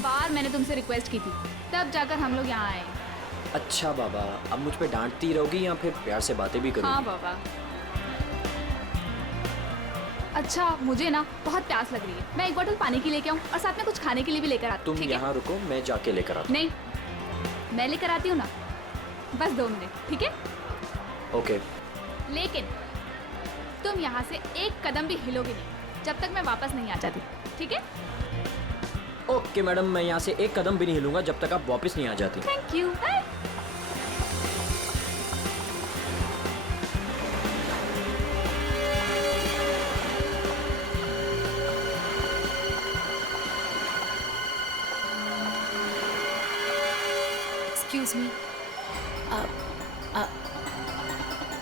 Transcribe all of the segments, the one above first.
बार मैंने तुमसे रिक्वेस्ट की थी, तब जाकर हम लोग यहाँ आए। अच्छा बाबा, अब मुझ पे डांटती रहोगी या फिर प्यार से बातें भी करोगी? हाँ बाबा। अच्छा, मुझे ना बहुत प्यास लग रही है, मैं एक बोतल पानी की लेके आऊँ और साथ में कुछ खाने के लिए भी लेकर आती हूँ। तुम यहाँ रुको, मैं जाके लेकर आता हूँ। नहीं, मैं लेकर आती हूँ ना, बस 2 मिनट, ठीक है? ओके। लेकिन तुम यहाँ से एक कदम भी हिलोगे नहीं जब तक मैं वापस नहीं आ जाती, ठीक है? ओके मैडम, मैं यहाँ से एक कदम भी नहीं हिलूंगा जब तक आप वापस नहीं आ जाती। Thank you. Excuse me,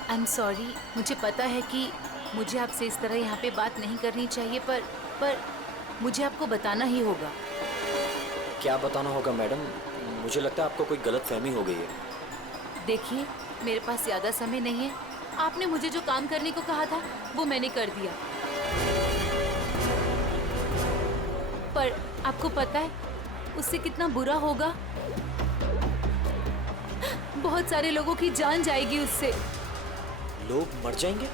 I am sorry. मुझे पता है कि मुझे आपसे इस तरह यहाँ पे बात नहीं करनी चाहिए, पर मुझे आपको बताना ही होगा। क्या बताना होगा मैडम? मुझे लगता है आपको कोई गलतफहमी हो गई है। देखिए, मेरे पास ज़्यादा समय नहीं है। आपने मुझे जो काम करने को कहा था वो मैंने कर दिया, पर आपको पता है उससे कितना बुरा होगा? बहुत सारे लोगों की जान जाएगी उससे। लोग मर जाएंगे?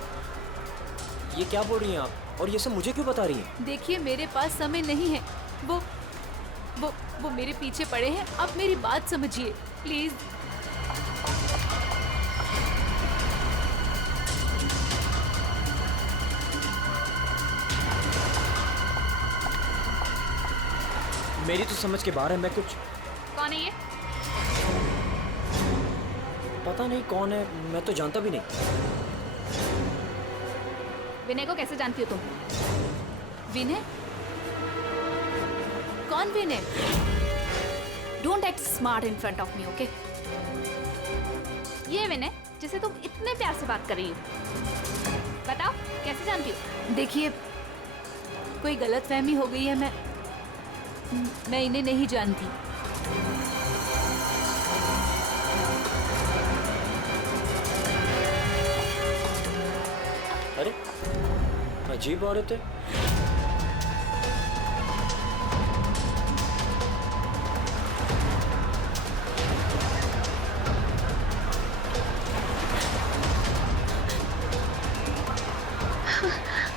ये क्या बोल रही हैं आप? और ये सब मुझे क्यों बता रही हैं? देखिए, मेरे पास समय नहीं है। वो मेरे पीछे पड़े हैं। आप मेरी बात समझिए प्लीज। मेरी तो समझ के बाहर है। मैं कुछ... कौन है ये? पता नहीं कौन है, मैं तो जानता भी नहीं। विनय को कैसे जानती हो तुम? विनय? कौन Vinay? Don't act smart in front of me, okay? ये विनय जिसे तुम इतने प्यार से बात कर रही हो, बताओ कैसे जानती हो? देखिए, कोई गलतफहमी हो गई है। मैं इन्हें नहीं जानती। अरे, अजीब औरत है।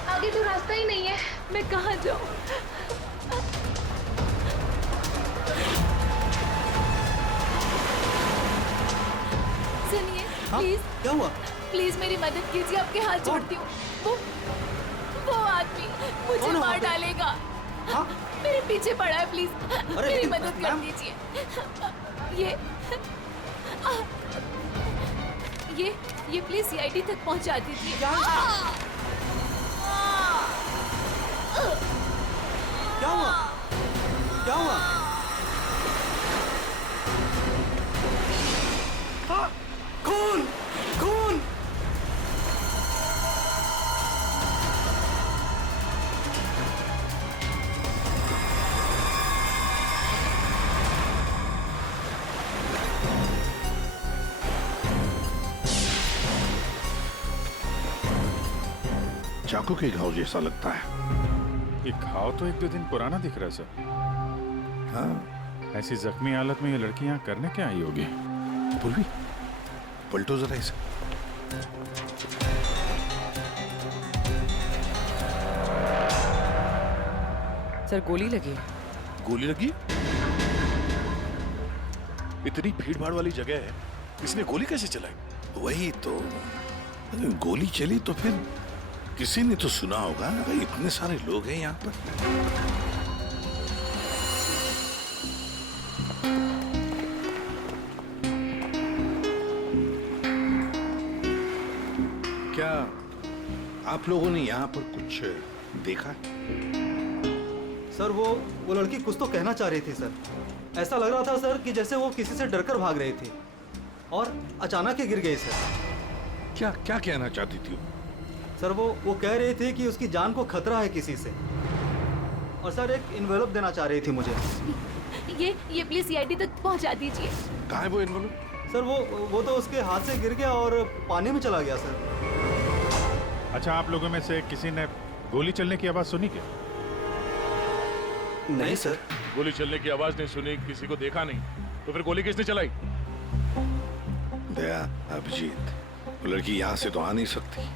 आगे तो रास्ता ही नहीं है, मैं कहाँ जाऊँ? सुनिए, प्लीज। क्या हुआ? प्लीज मेरी मदद कीजिए, आपके हाथ जोड़ती हूँ। वो आदमी मुझे मार डालेगा। हाँ? मेरे पीछे पड़ा है, प्लीज मेरी लेकिन मदद कर मैम- दीजिए। ये प्लीज सीआईडी तक पहुंचा दीजिए। क्या हुआ? क्या हुआ? हाँ, खून! खून! चाकू के घाव जैसा लगता है। ये घाव तो 1-2 दिन पुराना दिख रहा है सर। हाँ, ऐसी जख्मी हालत में ये लड़की यहाँ करने क्या आई होगी? पूर्वी, पलटो जरा इसे। सर गोली लगी। गोली लगी? इतनी भीड़ भाड़ वाली जगह है, इसने गोली कैसे चलाई? वही तो, अगर गोली चली तो फिर किसी ने तो सुना होगा। अगर इतने सारे लोग हैं यहाँ पर। क्या आप लोगों ने यहाँ पर कुछ देखा? सर वो लड़की कुछ तो कहना चाह रही थी सर। ऐसा लग रहा था सर कि जैसे वो किसी से डरकर भाग रही थी और अचानक ही गिर गई सर। क्या क्या कहना चाहती थी वो? सर वो कह रही थी कि उसकी जान को खतरा है किसी से, और सर एक इन्वेलप देना चाह रही थी मुझे। ये प्लीज सीआईडी तक पहुंचा दीजिए। कहाँ है वो इन्वॉल्व? सर वो तो उसके हाथ से गिर गया और पानी में चला गया सर। अच्छा, आप लोगों में से किसी ने गोली चलने की आवाज सुनी क्या? नहीं सर। गोली चलने की आवाज नहीं सुनी, किसी को देखा नहीं, तो फिर गोली किसने चलाई? दया, अभिजीत, वो लड़की यहाँ से तो आ नहीं सकती,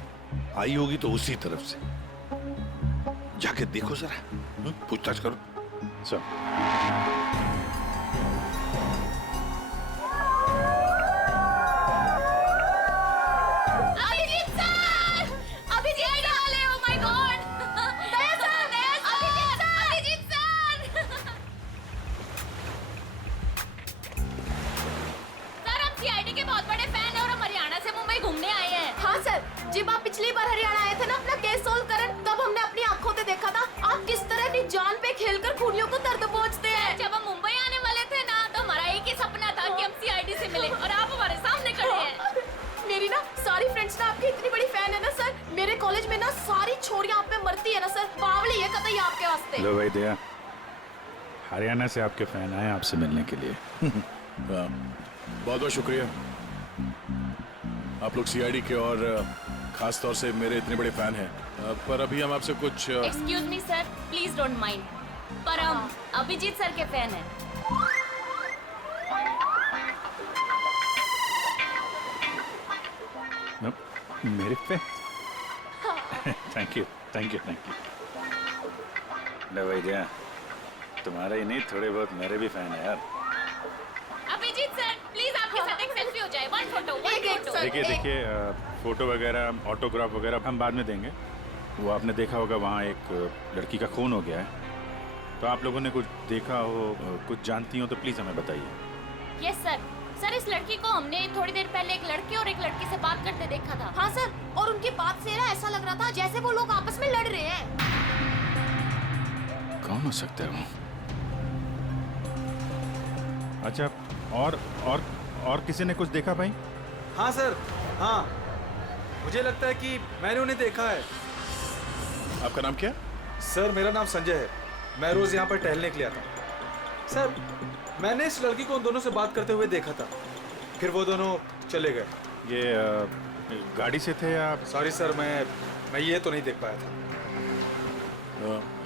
आई होगी तो उसी तरफ से। जाके देखो जरा, पूछताछ करो। Sir Abhijeet sir! अभिजीत वाले, oh my God! Daya sir! Abhijeet sir! Sir, हम सीआईडी के बहुत बड़े फैन हैं और हम हरियाणा से मुंबई घूमने आए हैं। हाँ सर, जब आप पिछली बार हरियाणा आए थे ना अपना केस सोल्व करने, तब हमने अपनी आंखों से देखा था आप किस तरह अपनी जान पे खेलकर खूनियों को दर्द पहुंचते हैं। जब हम मुंबई आने वाले थे ना, तो हमारा एक ही सपना था कि हम सीआईडी से मिले और आप हमारे सामने खड़े हैं। मेरी ना सारी फ्रेंड्स ना आपकी इतनी बड़ी फैन है ना सर, मेरे कॉलेज में ना सारी छोरियां आप पे मरती है ना सर, बावली है कतई आपके वास्ते। लो भाई दया, हरियाणा से आपके फैन आए आपसे मिलने के लिए। बहुत बहुत शुक्रिया। आप लोग सीआईडी के और खास तौर से मेरे इतने बड़े फैन हैं, पर अभी हम आपसे कुछ excuse me sir, please don't mind, पर हम अभिजीत सर के फैन हैं। नो, मेरे fan. Thank you thank you thank you. लो भाई दया, तुम्हारा ही नहीं थोड़े बहुत मेरे भी फैन है यार। अभिजीत सर, प्लीज आपके साथ एक सेल्फी हो जाए, वन फोटो। देखिए देखिए, फोटो वगैरह ऑटोग्राफ वगैरह हम बाद में देंगे। वो आपने देखा होगा वहाँ एक लड़की का खून हो गया है, तो आप लोगों ने कुछ देखा हो, कुछ जानती हो तो प्लीज़ हमें बताइए। Yes sir. सर, इस लड़की को हमने थोड़ी देर पहले एक लड़के और एक लड़की से बात करते देखा था। हाँ सर, और उनकी बात से ना ऐसा लग रहा था जैसे वो लोग आपस में लड़ रहे हैं। कौन हो सकता है वो? अच्छा, और किसी ने कुछ देखा भाई? हाँ सर, हाँ, मुझे लगता है कि मैंने उन्हें देखा है। आपका नाम क्या? सर, मेरा नाम संजय है। मैं रोज यहाँ पर टहलने के लिए आता हूँ। सर, मैंने इस लड़की को उन दोनों से बात करते हुए देखा था, फिर वो दोनों चले गए। ये गाड़ी से थे या? सॉरी सर, मैं ये तो नहीं देख पाया था।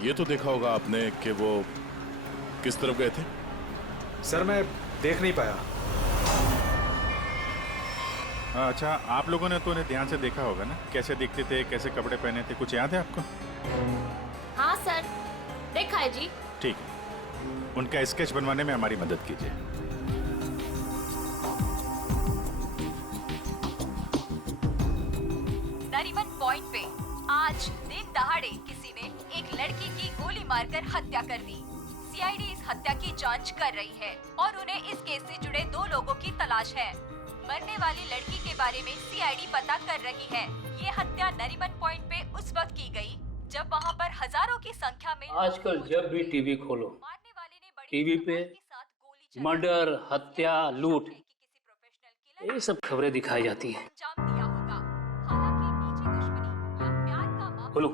ये तो देखा होगा आपने कि वो किस तरफ गए थे? सर, मैं देख नहीं पाया। अच्छा, आप लोगों ने तो उन्हें ध्यान से देखा होगा ना, कैसे दिखते थे, कैसे कपड़े पहने थे, कुछ याद है आपको? हाँ सर, देखा है जी। ठीक है, उनका स्केच बनवाने में हमारी मदद कीजिए। नरीमन पॉइंट पे आज दिन दहाड़े किसी ने एक लड़की की गोली मारकर हत्या कर दी। सीआईडी इस हत्या की जांच कर रही है और उन्हें इस केस से जुड़े 2 लोगों की तलाश है। मरने वाली लड़की के बारे में सीआईडी पता कर रही है। ये हत्या नरीमन पॉइंट पे उस वक्त की गई जब वहाँ पर हजारों की संख्या में आजकल जब भी टीवी खोलो, टीवी पे मर्डर, हत्या, लूट, ये सब खबरें दिखाई जाती हैं। खोलो,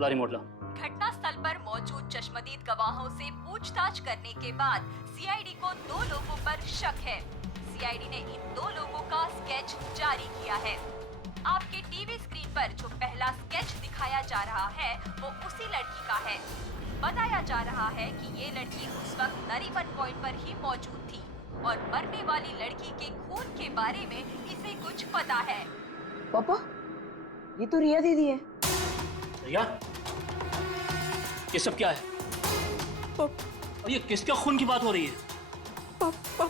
लारी मोटला। घटना स्थल पर मौजूद चश्मदीद गवाहों से पूछताछ करने के बाद सीआईडी को 2 लोगों पर शक है। सीआईडी ने इन 2 लोगों का स्केच जारी किया है। आपके टीवी स्क्रीन पर जो पहला स्केच दिखाया जा रहा है वो उसी लड़की का है। बताया जा रहा है कि ये लड़की उस वक्त नरीमन पॉइंट पर ही मौजूद थी और मरने वाली लड़की के खून के बारे में इसे कुछ पता है। पापा, ये तो रिया दीदी है। रिया, ये सब क्या है? और ये किसका खून की बात हो रही है? पापा।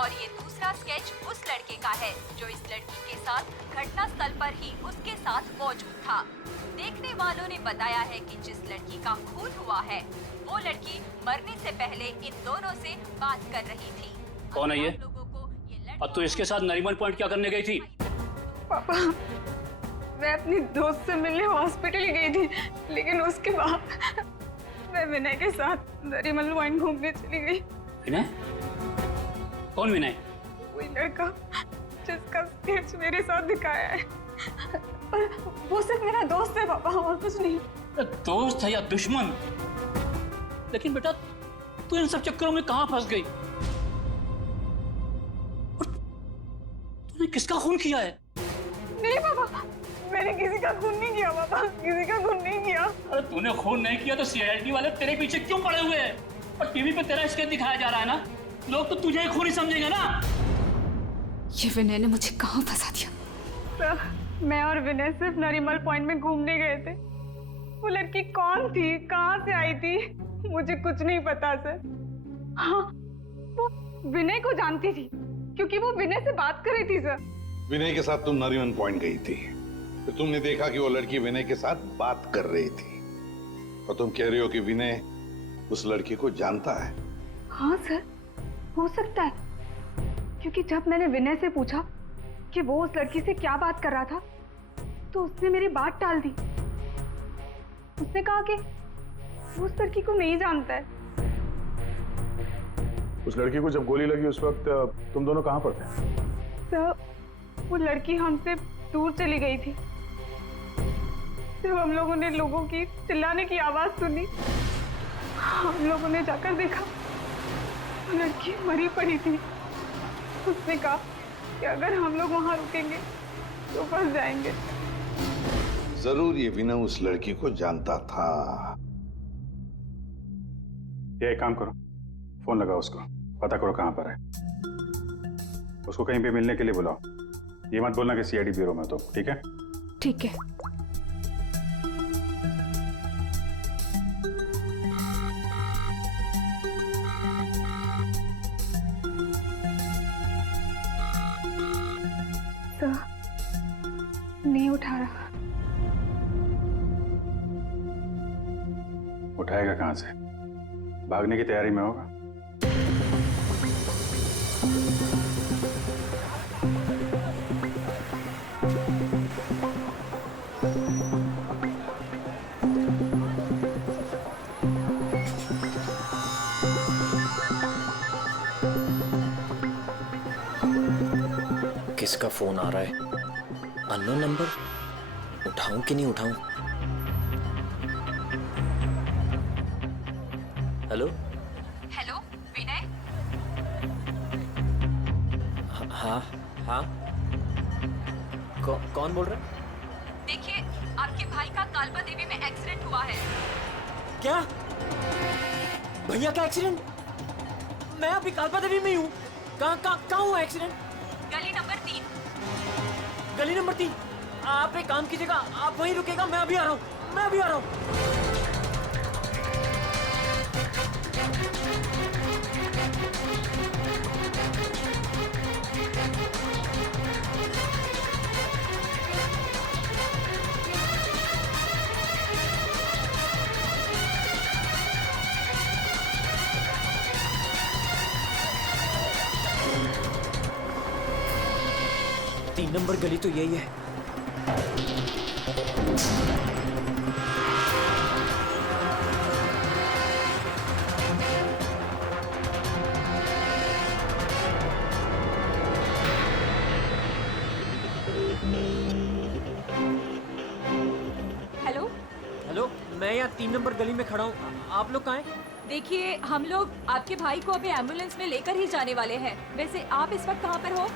और ये दूसरा स्केच उस लड़के का है जो इस लड़की के साथ घटना स्थल पर ही उसके साथ मौजूद था। देखने वालों ने बताया है कि जिस लड़की का खून हुआ है वो लड़की मरने से पहले इन दोनों से बात कर रही थी। कौन है ये? अब तू इसके साथ नरीमन पॉइंट क्या करने गई थी? पापा, मैं अपनी दोस्त से मिलने हॉस्पिटल गई थी, लेकिन उसके बाद मैं विनय के साथ नरीमन पॉइंट घूमने चली गई। विनय? कौन विनय? वही लड़का जिसका स्केच मेरे साथ दिखाया है, पर वो सिर्फ मेरा दोस्त है पापा, और कुछ नहीं। दोस्त है या दुश्मन? लेकिन बेटा, तू इन सब चक्करों में कहाँ फंस गई? तूने किसका खून किया है? नहीं पापा, मैंने किसी का खून नहीं किया पापा, किसी का खून नहीं किया। अरे तूने खून नहीं किया तो सीआईडी वाले तेरे पीछे क्यों पड़े हुए हैं? और टीवी पे तेरा स्केच दिखाया जा रहा है ना, लोग तो तुझे ही खूनी समझेंगे ना। ये विनय ने मुझे कहाँ फंसा दिया? सर, मैं और विनय सिर्फ नरीमल पॉइंट में घूमने गए थे। वो लड़की कौन थी, कहाँ से आई थी, मुझे कुछ नहीं पता सर। हाँ, वो विनय को जानती थी क्योंकि वो विनय से बात कर रही थी सर। विनय के साथ तुम नरीमन पॉइंट गई थी, फिर तुमने देखा कि वो लड़की विनय के साथ बात कर रही थी, और तुम कह रही हो कि विनय उस लड़की को जानता है। हाँ सर, हो सकता है, क्योंकि जब मैंने विनय से पूछा कि वो उस लड़की से क्या बात कर रहा था तो उसने मेरी बात टाल दी। उसने कहा कि वो उस लड़की को नहीं जानता है। उस लड़की को जब गोली लगी उस वक्त तुम दोनों कहाँ पर थे? सर, वो लड़की हमसे दूर चली गई थी। जब हम लोगों ने लोगों की चिल्लाने की आवाज सुनी, हम लोगों ने जाकर देखा वो लड़की मरी पड़ी थी। उसने कहा कि अगर हम लोग वहां रुकेंगे तो फंस जाएंगे। जरूर ये विनय उस लड़की को जानता था। ये एक काम करो, फोन लगाओ उसको, पता करो कहाँ पर है। उसको कहीं पे मिलने के लिए बुलाओ। ये मत बोलना कि सीआईडी ब्यूरो में तो, ठीक है? ठीक है। सर, नहीं उठा रहा। उठाएगा कहाँ से? भागने की तैयारी में होगा। किसका फोन आ रहा है? Unknown number? उठाऊं कि नहीं उठाऊं? हेलो? हेलो विनय, हाँ हाँ, कौन बोल रहा है? देखिए आपके भाई का कालबा देवी में एक्सीडेंट हुआ है। क्या? भैया का एक्सीडेंट? मैं अभी कालबा देवी में ही हूँ। कहाँ हुआ एक्सीडेंट? गली नंबर 3। गली नंबर 3? आप एक काम कीजिएगा, आप वहीं रुकेगा, मैं अभी आ रहा हूँ। तीन नंबर गली तो यही है। हेलो, मैं यहाँ 3 नंबर गली में खड़ा हूँ। आप लोग कहाँ हैं? देखिए हम लोग आपके भाई को अभी एम्बुलेंस में लेकर ही जाने वाले हैं। वैसे आप इस वक्त कहाँ पर हो?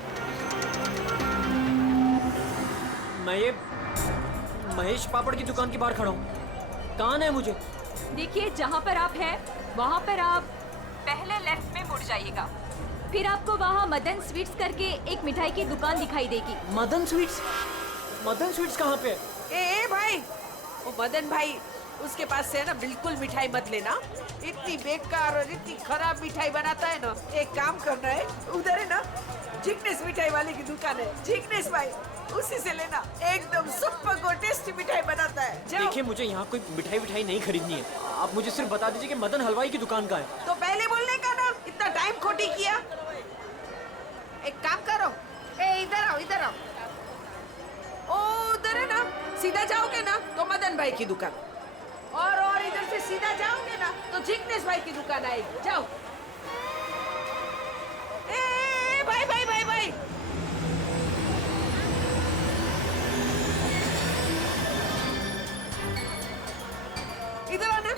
मैं ये महेश पापड़ की दुकान के बाहर खड़ा हूँ। कहाँ है मुझे? देखिए जहाँ पर आप हैं वहाँ पर आप पहले लेफ्ट में मुड़ जाइएगा, फिर आपको वहाँ मदन स्वीट्स करके एक मिठाई की दुकान दिखाई देगी। मदन स्वीट्स? मदन स्वीट्स कहाँ पे है? ए भाई, वो मदन भाई, उसके पास से ना बिल्कुल मिठाई मत लेना। इतनी बेकार और इतनी खराब मिठाई बनाता है ना। एक काम करना है, उधर है ना जिग्नेश मिठाई वाले की दुकान है, जिग्नेश भाई, उसी से लेना। एकदम सुपर और टेस्टी मिठाई बनाता है। देखिए मुझे यहाँ कोई मिठाई नहीं खरीदनी है। आप मुझे सिर्फ बता दीजिए कि मदन हलवाई की दुकान कहाँ है। तो पहले बोलने का ना, इतना टाइम खोटी किया। एक काम करो, इधर आओ, इधर आओ। ओ उधर है ना, सीधा जाओगे ना तो मदन भाई की दुकान, और इधर से सीधा जाओगे ना तो जिग्नेश भाई की दुकान आएगी। जाओ। भाई भाई भाई भाई, इधर आना।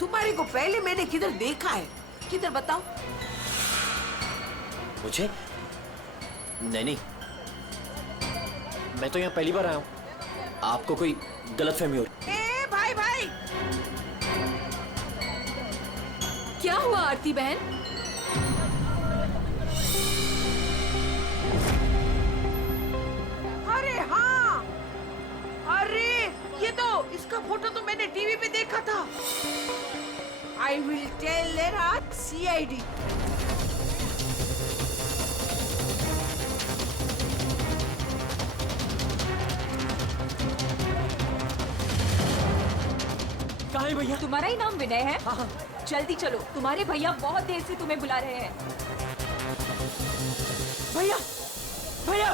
तुम्हारे को पहले मैंने किधर देखा है? किधर बताओ? मुझे? नहीं, मैं तो यहाँ पहली बार आया हूँ। आपको कोई गलतफहमी हो रही। ए भाई भाई, क्या हुआ आरती बहन? अरे हाँ, अरे ये तो, इसका फोटो तो मैंने टीवी पे देखा था। आई विल टेल देयर आज सीआईडी। कहाँ है भैया? तुम्हारा ही नाम विनय है? हाँ हाँ। जल्दी चलो, तुम्हारे भैया बहुत देर से तुम्हें बुला रहे हैं। भैया भैया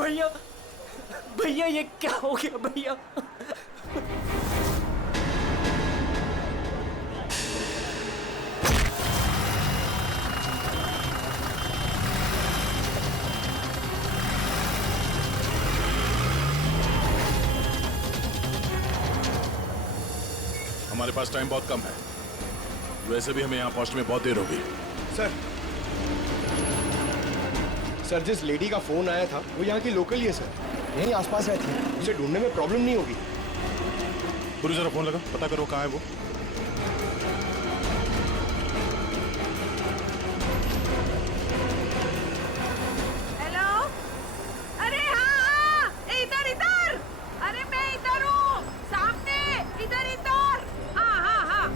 भैया भैया, ये क्या हो गया भैया? हमारे पास टाइम बहुत कम है, वैसे भी हमें यहाँ पहुँचने में बहुत देर होगी। सर, जिस लेडी का फोन आया था वो यहाँ की लोकल ही है सर, यहीं आसपास रहती है, उसे ढूंढने में प्रॉब्लम नहीं होगी। पूरी जरा फोन लगा, पता करो कहाँ है वो। हेलो, अरे हाँ, इधर इधर, अरे मैं इधर हूँ, सामने, इधर इधर। हाँ हाँ हाँ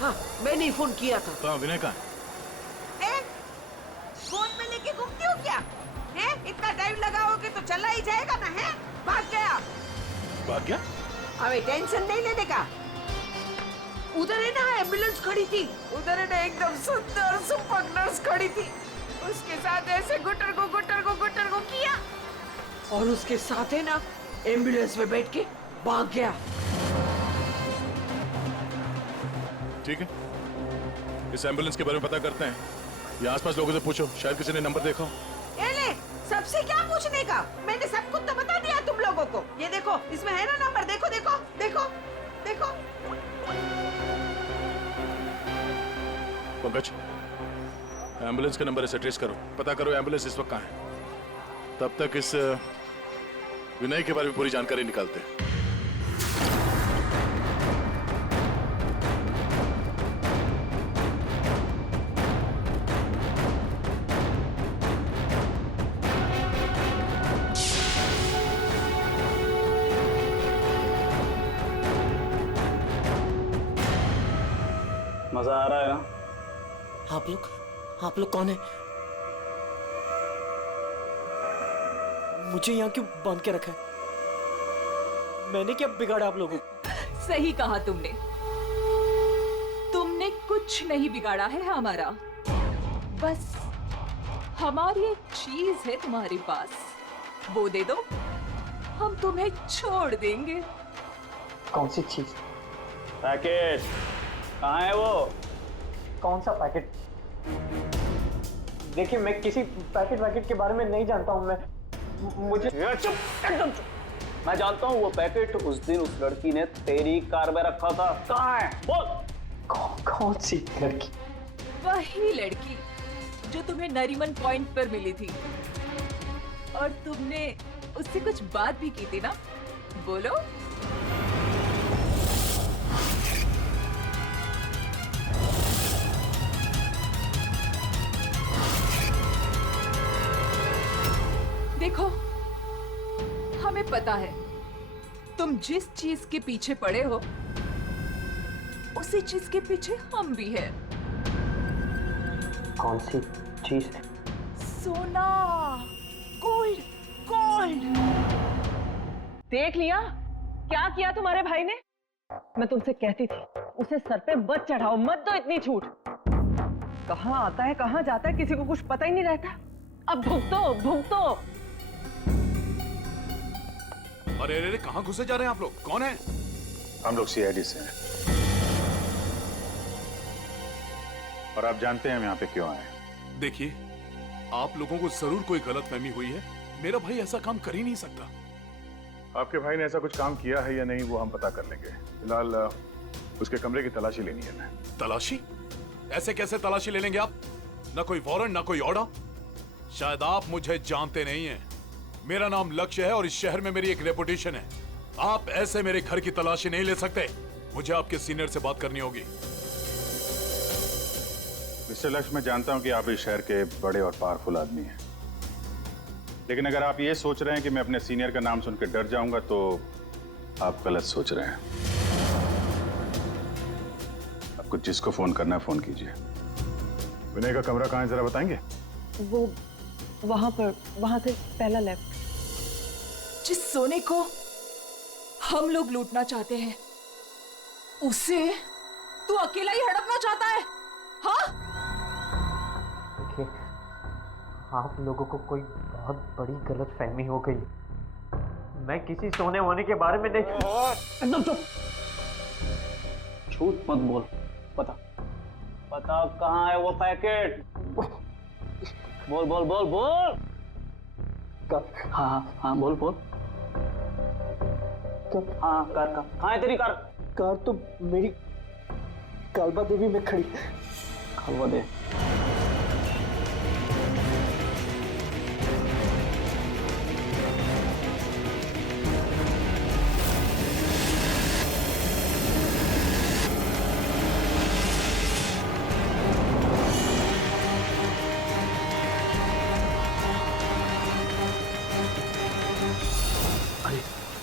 हाँ, मैंने ही फोन किया था। तो विनय कहाँ है? फोन में लेके घूमती हो क्या? हैं? इतना टाइम लगाओगे तो चला ही जाएगा ना, है? भाग गया। भाग गया? अबे टेंशन नहीं लेने का। उधर है ना एम्बुलेंस खड़ी थी, उधर है ना एकदम सुंदर सुपर नर्स खड़ी थी, उसके साथ ऐसे गुटर को किया और उसके साथ है ना एम्बुलेंस में बैठ के भाग गया। ठीक है, इस एम्बुलेंस के बारे में पता करते हैं। ये आसपास लोगों से पूछो, शायद किसी ने नंबर देखा हो। ए ले, सबसे क्या पूछने का? मैंने सब कुछ तो बता दिया तुम लोगों को। ये देखो, इसमें है ना नंबर, देखो देखो देखो देखो। पंकज, एम्बुलेंस का नंबर इसे ट्रेस करो, पता करो एम्बुलेंस इस वक्त कहाँ है। तब तक इस विनय के बारे में पूरी जानकारी निकालते हैं। मजा आ रहा है ना? आप लोग कौन है? मुझे यहाँ क्यों बांध के रखा है? मैंने क्या बिगाड़ा आप लोगों को? सही कहा तुमने, तुमने कुछ नहीं बिगाड़ा है हमारा। बस हमारी एक चीज है तुम्हारे पास, वो दे दो, हम तुम्हें छोड़ देंगे। कौन सी चीज? पैकेट कहाँ है वो? कौन सा पैकेट? देखिए, मैं किसी पैकेट के बारे में नहीं जानता हूँ। मैं मुझे चुप, एकदम चुप। मैं जानता हूँ वो पैकेट उस दिन उस लड़की ने तेरी कार में रखा था। कहाँ है बोल? कौन सी लड़की? वही लड़की जो तुम्हें नरीमन पॉइंट पर मिली थी और तुमने उससे कुछ बात भी की थी ना, बोलो। देखो, हमें पता है तुम जिस चीज के पीछे पड़े हो उसी चीज के पीछे हम भी हैं। कौन सी चीज? सोना, गोल्ड, गोल्ड। देख लिया क्या किया तुम्हारे भाई ने? मैं तुमसे कहती थी उसे सर पे मत चढ़ाओ, मत दो इतनी छूट। कहाँ आता है कहाँ जाता है किसी को कुछ पता ही नहीं रहता। अब भुगतो भुगतो। अरे अरे कहाँ घुसे जा रहे हैं आप लोग? कौन है? हम लोग सीआईडी से हैं और आप जानते हैं हम यहाँ पे क्यों आए। देखिए, आप लोगों को जरूर कोई गलतफहमी हुई है। मेरा भाई ऐसा काम कर ही नहीं सकता। आपके भाई ने ऐसा कुछ काम किया है या नहीं वो हम पता कर लेंगे। फिलहाल उसके कमरे की तलाशी लेनी है। मैं तलाशी? ऐसे कैसे तलाशी ले लेंगे आप? ना कोई वारंट ना कोई ऑर्डर। शायद आप मुझे जानते नहीं हैं। मेरा नाम लक्ष्य है और इस शहर में मेरी एक रेपुटेशन है। आप ऐसे मेरे घर की तलाशी नहीं ले सकते। मुझे आपके सीनियर से बात करनी होगी। मिस्टर लक्ष्य, मैं जानता हूं कि आप इस शहर के बड़े और पावरफुल आदमी हैं, लेकिन अगर आप ये सोच रहे हैं कि मैं अपने सीनियर का नाम सुनकर डर जाऊंगा तो आप गलत सोच रहे हैं। आपको जिसको फोन करना है फोन कीजिए। विनय का कमरा कहाँ है जरा बताएंगे? वो वहां से पहला लेफ्ट। जिस सोने को हम लोग लूटना चाहते हैं उसे तू अकेला ही हड़पना चाहता है? हाँ? देखिए, आप लोगों को कोई बहुत बड़ी गलतफहमी हो गई। मैं किसी सोने वोने के बारे में नहीं। एकदम चुप। झूठ मत बोल। पता कहाँ है वो पैकेट? बोल बोल बोल बोल। हाँ बोल बोल। हाँ कार कहाँ है तेरी कार? कार तो मेरी कालबा देवी में खड़ी। कालबा देवी?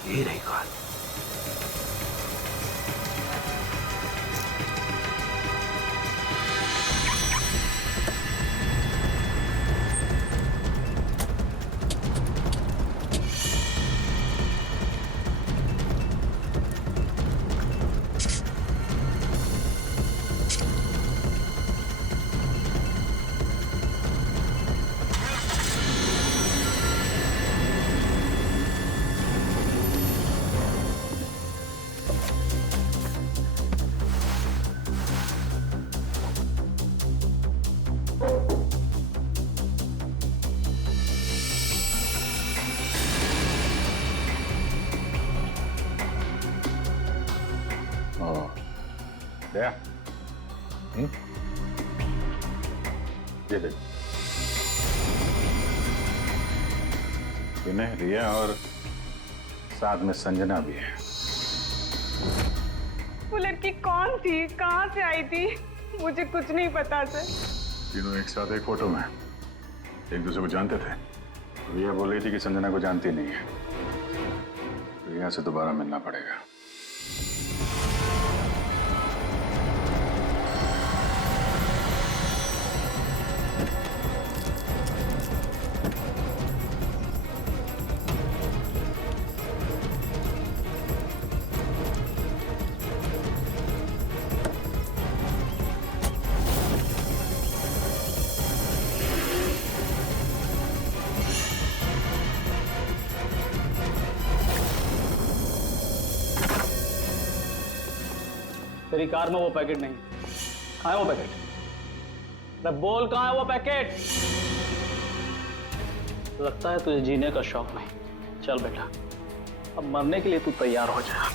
ये रही कार। दया, ये देख, विनय, रिया और साथ में संजना भी है। वो लड़की कौन थी, कहाँ से आई थी? मुझे कुछ नहीं पता सर। तीनों एक साथ एक फोटो में एक दूसरे को जानते थे। रिया बोल रही थी कि संजना को जानती नहीं है। रिया से दोबारा मिलना पड़ेगा। तेरी कार में वो पैकेट नहीं। कहाँ है वो पैकेट? अरे बोल, कहाँ है वो पैकेट? लगता है तुझे जीने का शौक नहीं। चल बेटा, अब मरने के लिए तू तैयार हो जा।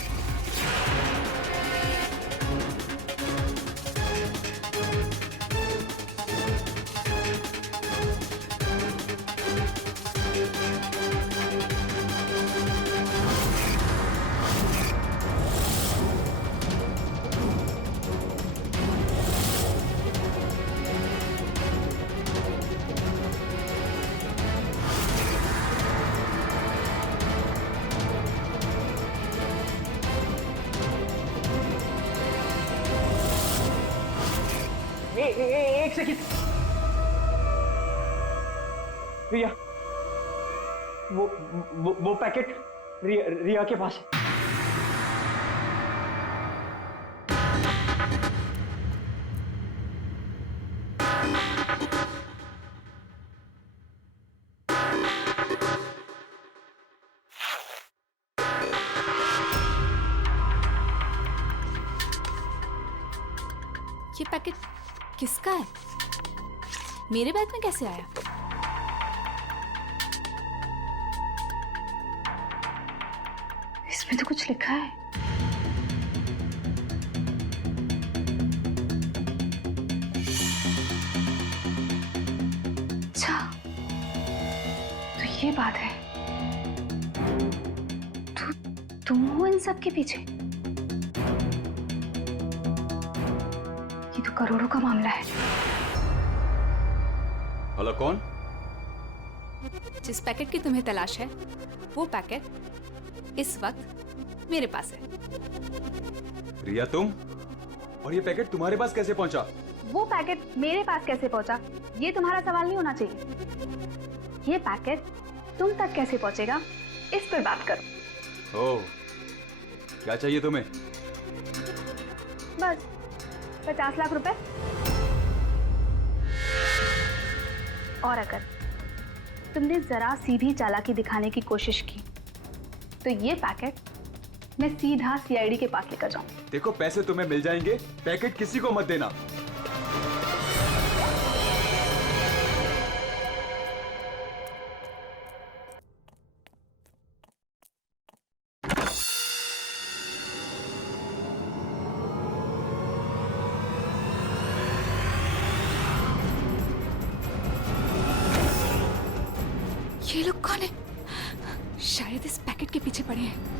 एक सेकंड। रिया, वो पैकेट रिया के पास है। ये पैकेट किसका है? मेरे बैग में कैसे आया? इसमें तो कुछ लिखा है। अच्छा, ये बात है। तुम हो इन सब के पीछे? ये तो करोड़ों का मामला है। हेलो, कौन? जिस पैकेट की तुम्हें तलाश है वो पैकेट इस वक्त मेरे पास है। रिया, तुम? और ये पैकेट तुम्हारे पास कैसे पहुंचा? वो पैकेट मेरे पास कैसे पहुंचा ये तुम्हारा सवाल नहीं होना चाहिए। ये पैकेट तुम तक कैसे पहुंचेगा इस पर बात करो। ओह, क्या चाहिए तुम्हें? बस 50 लाख रुपए। और अगर तुमने जरा सी भी चालाकी दिखाने की कोशिश की तो ये पैकेट मैं सीधा सीआईडी के पास लेकर जाऊं। देखो, पैसे तुम्हें मिल जाएंगे, पैकेट किसी को मत देना। ये लोग कौन है? शायद इस पैकेट के पीछे पड़े हैं।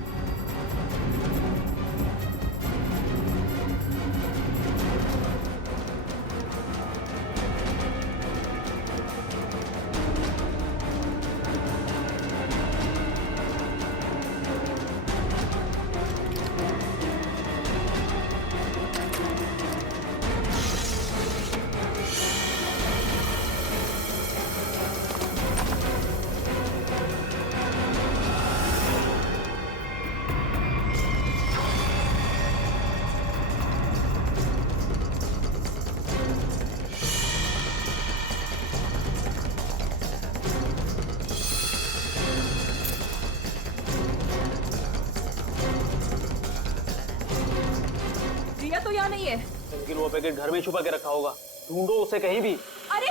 रिया तो यहाँ नहीं है। लेकिन वो पैकेट घर में छुपा के रखा होगा, ढूंढो उसे कहीं भी। अरे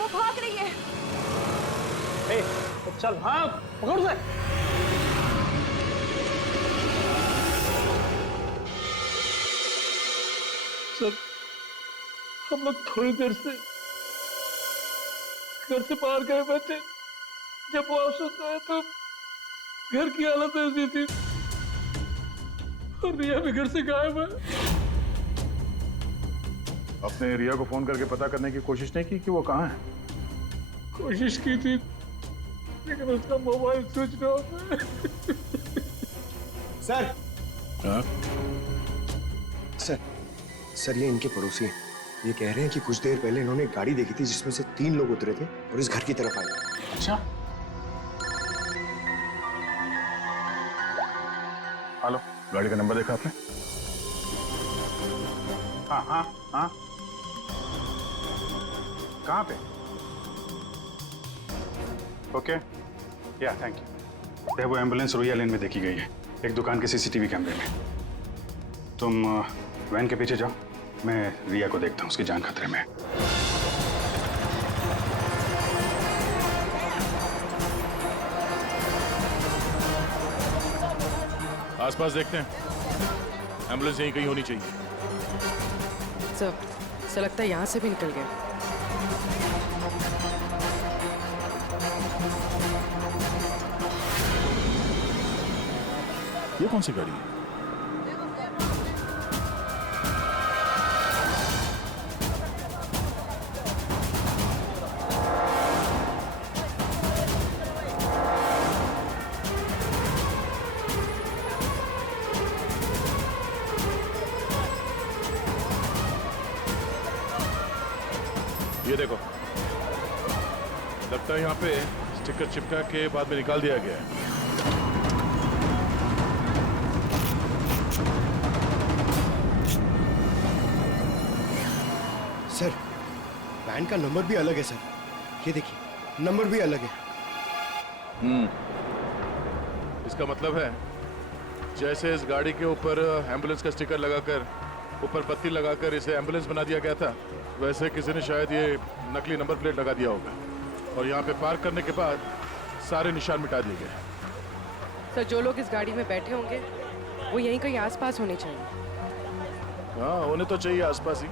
वो भाग रही है। ए, तो चल भाग, पकड़ उसे। सर, हम लोग थोड़ी देर से घर से बाहर गए बैठे, जब वापस आए तो घर की हालत ऐसी थी और रिया भी घर से गायब है। आपने रिया को फोन करके पता करने की कोशिश नहीं की कि वो कहाँ है? कोशिश की थी लेकिन उसका मोबाइल स्विच ऑफ है। सर, सर ये इनके पड़ोसी हैं। ये कह रहे हैं कि कुछ देर पहले इन्होंने एक गाड़ी देखी थी जिसमें से 3 लोग उतरे थे और इस घर की तरफ आए। अच्छा, हेलो, गाड़ी का नंबर देखा आपने? हाँ हाँ हाँ, कहाँ पे? ओके, या थैंक यू। वो एम्बुलेंस रोया लेन में देखी गई है, एक दुकान के सीसीटीवी कैमरे में। तुम वैन के पीछे जाओ, मैं रिया को देखता हूँ, उसकी जान खतरे में है। आसपास देखते हैं, एम्बुलेंस यहीं कहीं होनी चाहिए। सर लगता है यहाँ से भी निकल गया। ये कौन सी गाड़ी है? ये देखो, लगता है यहाँ पे स्टिकर चिपका के बाद में निकाल दिया गया है। सर, वैन का नंबर भी अलग है सर। ये देखिए, नंबर भी अलग है। इसका मतलब है जैसे इस गाड़ी के ऊपर एम्बुलेंस का स्टिकर लगाकर, ऊपर बत्ती लगाकर इसे एम्बुलेंस बना दिया गया था, वैसे किसी ने शायद ये नकली नंबर प्लेट लगा दिया होगा और यहाँ पे पार्क करने के बाद सारे निशान मिटा दिए गए। सर, जो लोग इस गाड़ी में बैठे होंगे वो यहीं कहीं आसपास होने चाहिए। हाँ, होने तो चाहिए आसपास ही।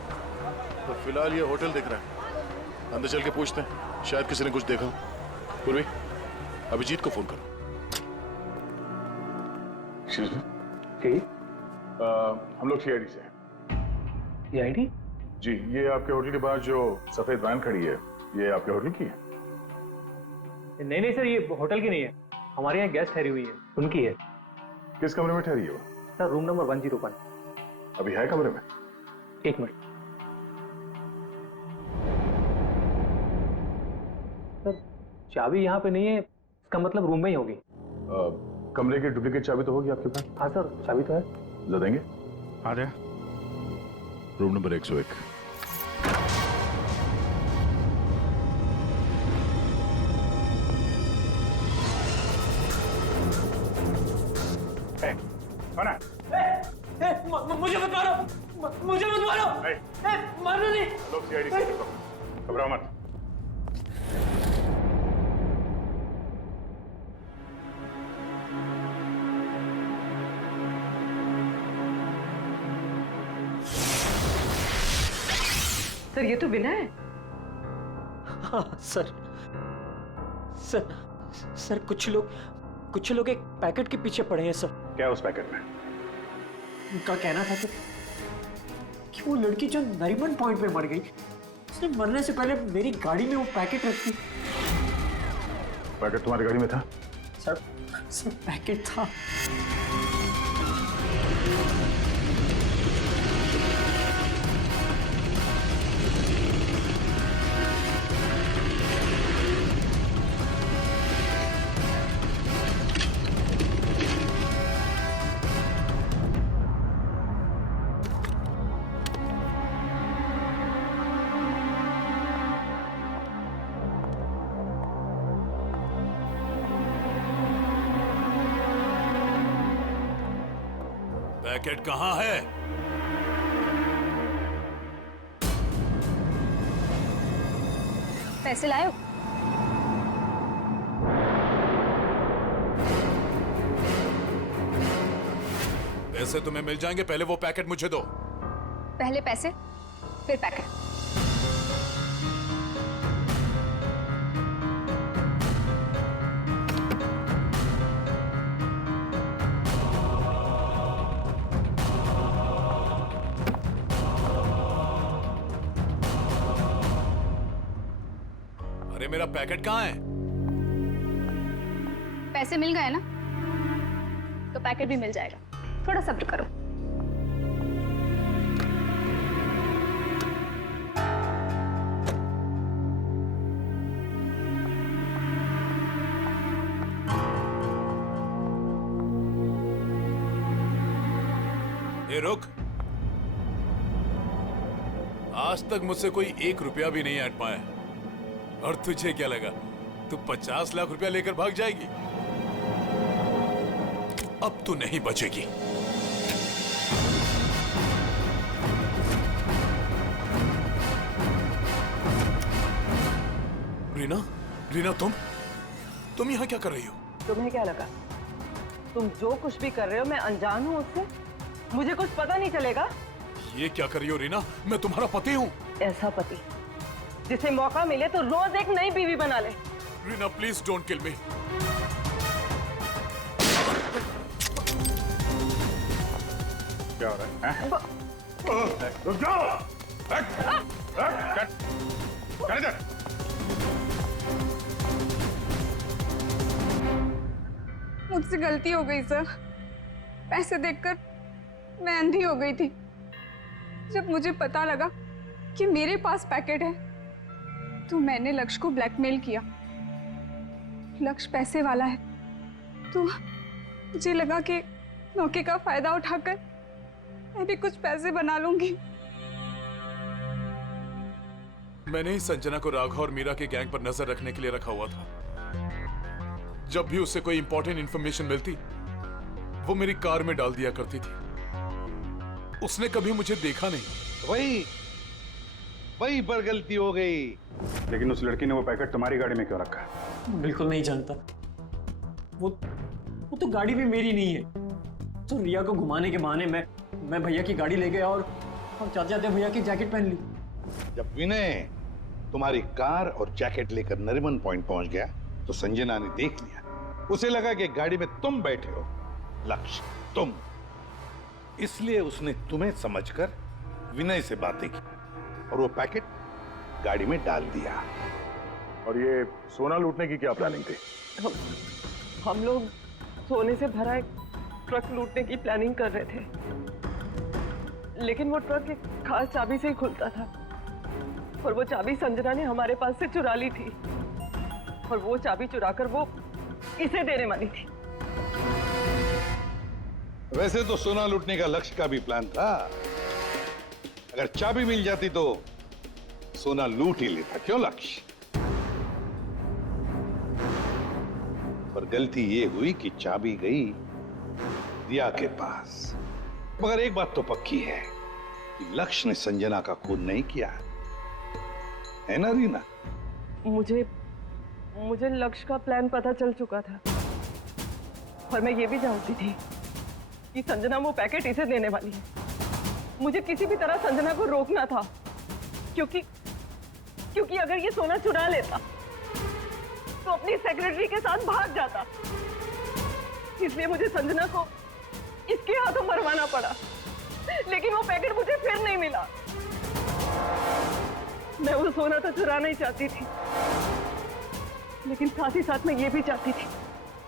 तो फिलहाल ये होटल दिख रहा है, अंदर चल के पूछते हैं, शायद किसी ने कुछ देखा। पूर्वी, अभिजीत को फोन करो। Excuse me. हम लोग सीआईडी से हैं। सीआईडी? जी, ये आपके होटल के बाहर जो सफेद वैन खड़ी है, ये आपके होटल की है? नहीं नहीं सर, ये होटल की नहीं है, हमारे यहाँ गेस्ट ठहरी हुई है, उनकी है। किस कमरे में ठहरी है वो? Sir room number 101। अभी है कमरे में? एक मिनट सर, चाबी यहाँ पे नहीं है, इसका मतलब रूम में ही होगी। कमरे की डुप्लीकेट चाबी तो होगी आपके पास? हाँ सर, चाबी तो है। ला देंगे? आ जाए। Room number 101। कौन है? मुझे मत मारो, मुझे मत मारो, मारो नहीं। लोग सीआईडी से घबराओ मत। सर ये तो विनय है। हाँ सर, सर कुछ लोग एक पैकेट के पीछे पड़े हैं सर। क्या उस पैकेट में? उनका कहना था कि वो लड़की जो नरीमन पॉइंट पे मर गई, उसने मरने से पहले मेरी गाड़ी में वो पैकेट रखी। पैकेट तुम्हारी गाड़ी में था? सर पैकेट था। पैकेट कहाँ है? पैसे लाए हो? पैसे तुम्हें मिल जाएंगे, पहले वो पैकेट मुझे दो। पहले पैसे फिर पैकेट। अरे मेरा पैकेट कहाँ है? पैसे मिल गए ना, तो पैकेट भी मिल जाएगा। थोड़ा सब्र करो। ए रुक, आज तक मुझसे कोई 1 रुपया भी नहीं ऐंठ पाया, और तुझे क्या लगा तू 50 लाख रुपया लेकर भाग जाएगी? अब तू नहीं बचेगी। रीना, रीना तुम यहाँ क्या कर रही हो? तुम्हें क्या लगा तुम जो कुछ भी कर रहे हो मैं अनजान हूँ उससे? मुझे कुछ पता नहीं चलेगा? ये क्या कर रही हो रीना? मैं तुम्हारा पति हूँ। ऐसा पति जिसे मौका मिले तो रोज एक नई बीवी बना ले। रीना प्लीज डोंट किल मी। क्या हो रहा है? रुक जाओ। कर इधर। मुझसे गलती हो गई सर। पैसे देखकर मैं अंधी हो गई थी। जब मुझे पता लगा कि मेरे पास पैकेट है तो मैंने लक्ष्य को ब्लैकमेल किया। लक्ष्य पैसे वाला है तो मुझे लगा कि मौके का फायदा उठाकर मैं भी कुछ पैसे बना लूंगी। मैंने ही संजना को राघव और मीरा के गैंग पर नजर रखने के लिए रखा हुआ था। जब भी उससे कोई इंपॉर्टेंट इंफॉर्मेशन मिलती वो मेरी कार में डाल दिया करती थी। उसने कभी मुझे देखा नहीं। वही पर गलती हो गई। लेकिन उस लड़की ने वो पैकेट तुम्हारी गाड़ी में क्यों रखा है? बिल्कुल नहीं जानता। वो तो गाड़ी भी मेरी नहीं है। तो रिया को घुमाने के बहाने मैं भैया की गाड़ी ले गया और जाते जाते भैया की जैकेट पहन ली। जब विनय तुम्हारी कार और जैकेट लेकर नरीमन पॉइंट पहुंच गया तो संजना ने देख लिया उसे लगा कि गाड़ी में तुम बैठे हो, लक्ष्य तुम, इसलिए उसने तुम्हें समझकर विनय से बातें की और वो पैकेट गाड़ी में डाल दिया। और ये सोना लूटने की क्या प्लानिंग थी? हम लोग सोने से भरा एक ट्रक लूटने की प्लानिंग कर रहे थे, लेकिन वो ट्रक एक खास चाबी से ही खुलता था और वो चाबी संजना ने हमारे पास से चुरा ली थी और वो चाबी चुराकर वो इसे देने वाली थी। वैसे तो सोना लूटने का लक्ष्य का भी प्लान था। अगर चाबी मिल जाती तो सोना लूट ही लेता, क्यों लक्ष्य? पर गलती ये हुई कि चाबी गई रिया के पास। मगर एक बात तो पक्की है कि लक्ष्य ने संजना का खून नहीं किया, है ना रीना? मुझे लक्ष्य का प्लान पता चल चुका था और मैं ये भी जानती थी कि संजना वो पैकेट इसे देने वाली है। मुझे किसी भी तरह संजना को रोकना था, क्योंकि अगर ये सोना चुरा लेता तो अपनी सेक्रेटरी के साथ भाग जाता। इसलिए मुझे संजना को इसके हाथों मरवाना पड़ा, लेकिन वो पैकेट मुझे फिर नहीं मिला। मैं वो सोना तो चुराना ही चाहती थी, लेकिन साथ ही साथ मैं ये भी चाहती थी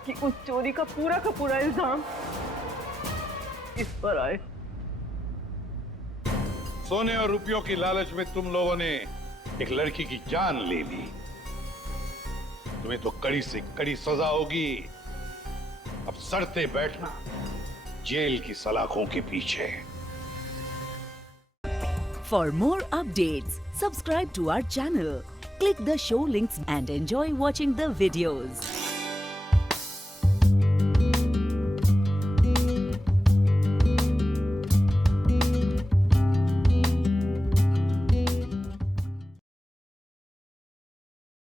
कि उस चोरी का पूरा इल्जाम इस पर आए। सोने और रुपयों की लालच में तुम लोगों ने एक लड़की की जान ले ली। तुम्हें तो कड़ी से कड़ी सजा होगी। अब सड़ते बैठना जेल की सलाखों के पीछे। For more updates, subscribe to our channel, click the show links and enjoy watching the videos.